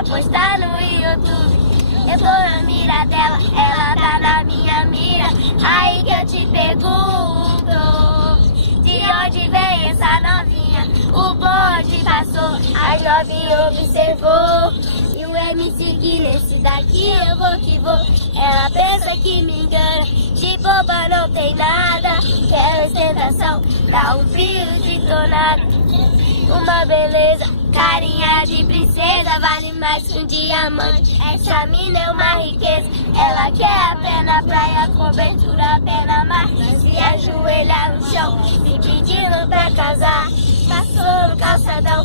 pra postar no YouTube. Eu tô na mira dela, ela tá na minha mira. Aí que eu te pergunto, de onde vem essa novinha? O bonde passou, a novinha observou. E o MC que nesse daqui eu vou que vou. Ela pensa que me engana, de boba não tem nada. Quer ostentação, dá um fio de tonada. Uma beleza, carinha de princesa, vale mais que um diamante. Essa mina é uma riqueza, ela quer a pé na praia, cobertura, pé na mar. Se ajoelhar no chão, me pedindo pra casar. Passou no calçadão.